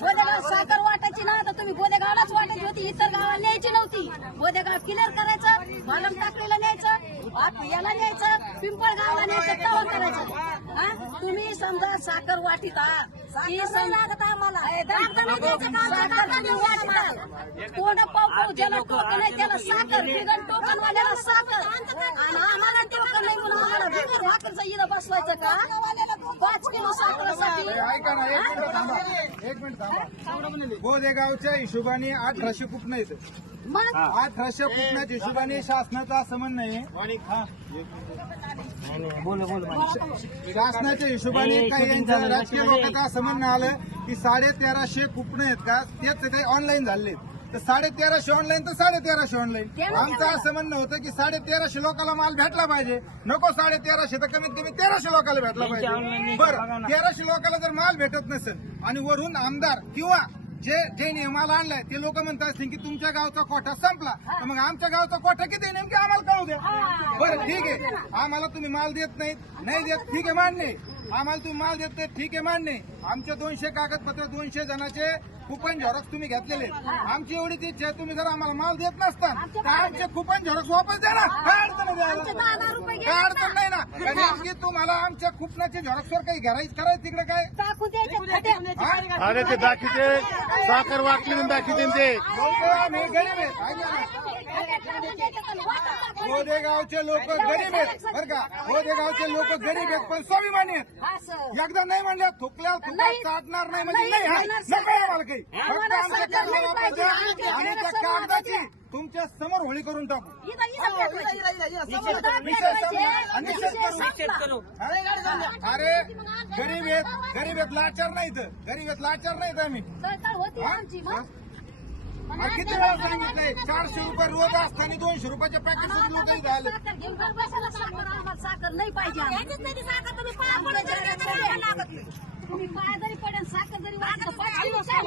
बोदेगाव साखर वाटायची ना तर तुम्ही बोदेगावलाच वाटायची होती इतर गावाला न्यायची नव्हती. बोदेगाव क्लिअर करायचं भालम टाकलेला न्यायचं याला न्यायचं पिंपळ गावाला न्यायचं तवा करायचं? तुम्ही समजा साखर वाटीत लागत आम्हाला. कोण ज्याला टोकन आहे त्याला साखर. बिगन टोकन वाल्याला साखर. आणि आम्हाला टोकन नाही म्हणून आम्हाला बिगर भाकरचं इथं बसवायचं का? पाच किलो साखरेसाठी ऐका ना एक मिनिट थांबा एक मिनिट थांबा बोदेगावच्या हिशोबाने अठराशे कुपन येत मग अठराशे कुपनाच्या हिशोबाने शासनाचं हा. शासनाच्या हिशोबाने काही यांचं राजकीय लोकांचं असं म्हणणं आलं की साडे तेराशे कुपन आहेत का? तेच काही ऑनलाईन झाले तर साडे तेराशे ऑनलाईन तर साडे तेराशे ऑनलाईन आमचं असं म्हणणं होतं की साडे तेराशे लोकांना माल भेटला पाहिजे. नको साडे तेराशे तर कमीत कमी तेराशे लोकांना भेटला पाहिजे. बरं तेराशे लोकांना जर माल भेटत नसेल आणि वरून आमदार किंवा जे जे नियमाला आणलाय ते लोक म्हणत असतील की तुमच्या गावचा कोठा संपला तर मग आमच्या गावचा कोठा किती नेमके आम्हाला कळू द्या. बरं ठीक आहे. आम्हाला तुम्ही माल देत नाहीत. नाही देत ठीक आहे मान्य. आम्हाला तुम्ही माल देत नाही ठीक आहे मान्य. आमचे दोनशे कागदपत्र दोनशे जणांचे कुपन झेरॉक्स तुम्ही घेतलेले. आमची एवढीच इच्छा आहे तुम्ही जर आम्हाला माल देत नसता तर आमचे कुपन झेरॉक्स वापस द्या ना. काय अडचण काय कारण की तुम्हाला आमच्या कुपनाचे झेरॉक्सवर काही घराईच करायचं तिकडे काय. हा? अरे ते दाखीते साखर वाटली म्हणून दाखीते न ते आम्ही गरीब आहेत ऐका ना. गोदेगावचे लोक गरीब आहेत बरं का गोदेगावचे लोक गरीब आहेत पण स्वाभिमानी आहेत. एकदा नाही म्हणल्या थुकल्या थुकल्या नाही. चाटणार नाही म्हणजे नाही, नाही हा. नाही, नको आहे आम्हाला काही फक्त आम्हाला आमच्या सरकार नाही पाहिजे. द्या आमच्या आणि त्या घरासमोर कागदाची द्या. तुमच्यासमोर होळी करून टाकू. अरे गरीब आहेत गरीब आहेत लाचार नाहीत. गरीब आहेत लाचार नाहीत आम्ही. तळतळ होती हा? आमची मग? पण आणि किती वेळा नाही सांगितलंय? नाही चारशे रुपये रोज असताना दोनशे रुपयाच्या पॅकेट सुद्धा झालं साखर नाही पाहिजे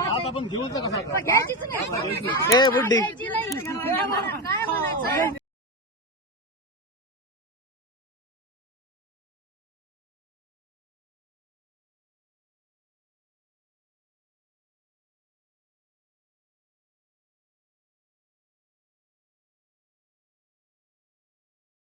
आता आपण घेऊच नका साखर घ्यायचीच नाही. ए नाही. काय म्हणायचं?